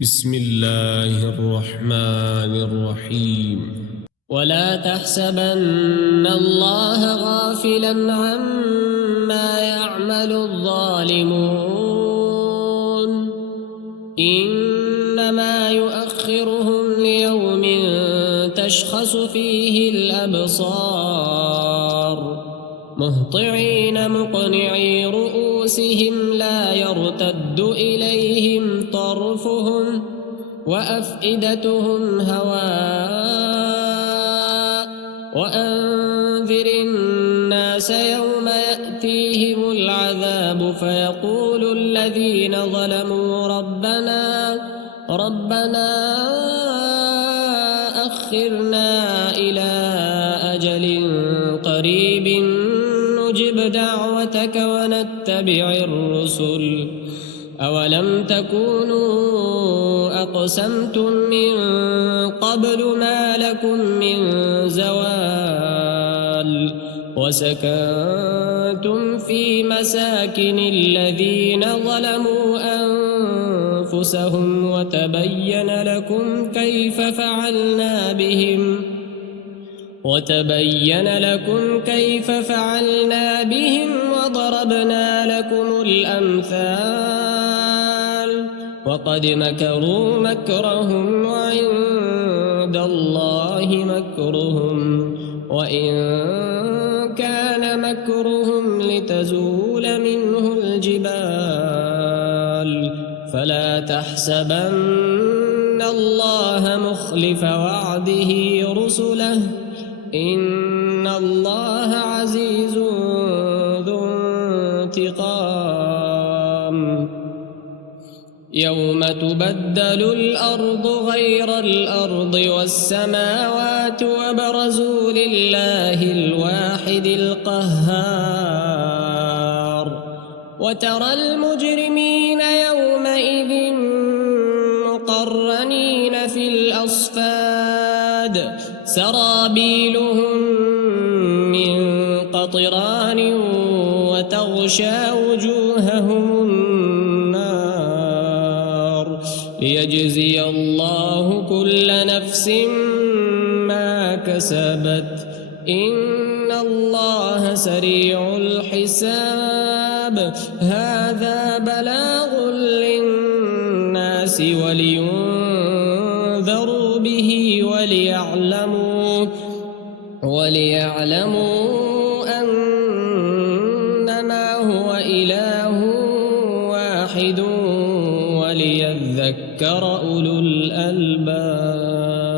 بسم الله الرحمن الرحيم. ولا تحسبن الله غافلا عما يعمل الظالمون إنما يؤخرهم ليوم تشخص فيه الأبصار مهطعين مقنعي رؤوسهم لا يرتد إليهم طرفهم وأفئدتهم هواء وأنذر الناس يوم يأتيهم العذاب فيقول الذين ظلموا ربنا أخرنا إلى أجل قريب نجب دعوتك ونتبع الرسل أولم تكونوا أقسمتم من قبل ما لكم من زوال وسكنتم في مساكن الذين ظلموا أنفسهم وتبين لكم كيف فعلنا بهم وضربنا لكم الأمثال وقد مكروا مكرهم وعند الله مكرهم وإن كان مكرهم لتزول منه الجبال فلا تحسبن الله مخلف وعده رسله إن الله عزيز ذو انتقام يوم تبدل الأرض غير الأرض والسماوات وبرزوا لله الواحد القهار وترى المجرمين يومئذ مقرنين في الأصفاد سرابيلهم من قطران وتغشى وجوههم النار ليجزي الله كل نفس ما كسبت إن الله سريع الحساب هذا بلاغ للناس ولينذروا به وليعلموا أنما هو إله واحد وليذكر أولو الألباب.